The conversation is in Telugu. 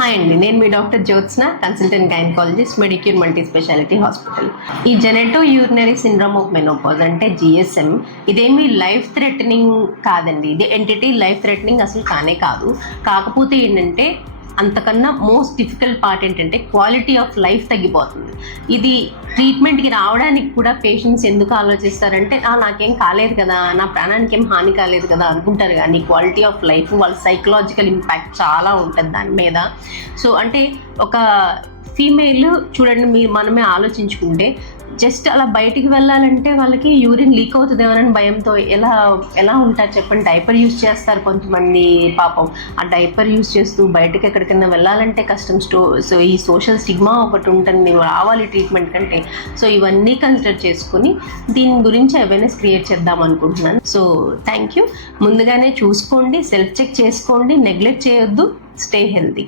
హాయ్ అండి, నేను మీ doctor Jyotsna, consultant gynaecologist, Medicure multi speciality hospital. ఈ genito urinary syndrome of menopause అంటే జిఎస్ఎం ఇదేమీ లైఫ్ థ్రెటనింగ్ కాదండి. ఇది ఎంటిటీ లైఫ్ థ్రెటనింగ్ అసలు కానే కాదు. కాకపోతే ఏంటంటే అంతకన్నా మోస్ట్ డిఫికల్ట్ పార్ట్ ఏంటంటే క్వాలిటీ ఆఫ్ లైఫ్ తగ్గిపోతుంది. ఇది ట్రీట్మెంట్కి రావడానికి కూడా పేషెంట్స్ ఎందుకు ఆలోచిస్తారంటే నాకేం కాలేదు కదా, నా ప్రాణానికి ఏం హాని కాలేదు కదా అనుకుంటారు. కానీ క్వాలిటీ ఆఫ్ లైఫ్, వాళ్ళ సైకలాజికల్ ఇంపాక్ట్ చాలా ఉంటుంది దాని మీద. సో అంటే ఒక ఫీమేల్ చూడండి, మనమే ఆలోచించుకుంటే జస్ట్ అలా బయటికి వెళ్ళాలంటే వాళ్ళకి యూరిన్ లీక్ అవుతుందేమోనని భయంతో ఎలా ఉంటారు చెప్పండి. డైపర్ యూజ్ చేస్తారు కొంతమంది, పాపం ఆ డైపర్ యూజ్ చేస్తూ బయటకి ఎక్కడికైనా వెళ్ళాలంటే కష్టం. సో ఈ సోషల్ స్టిగ్మా ఒకటి ఉంటుంది రావాలి ట్రీట్మెంట్ కంటే. సో ఇవన్నీ కన్సిడర్ చేసుకుని దీని గురించి అవేర్నెస్ క్రియేట్ చేద్దాం అనుకుంటున్నాను. So thank you. ముందుగానే చూసుకోండి, సెల్ఫ్ చెక్ చేసుకోండి, నెగ్లెక్ట్ చేయొద్దు, స్టే హెల్తీ.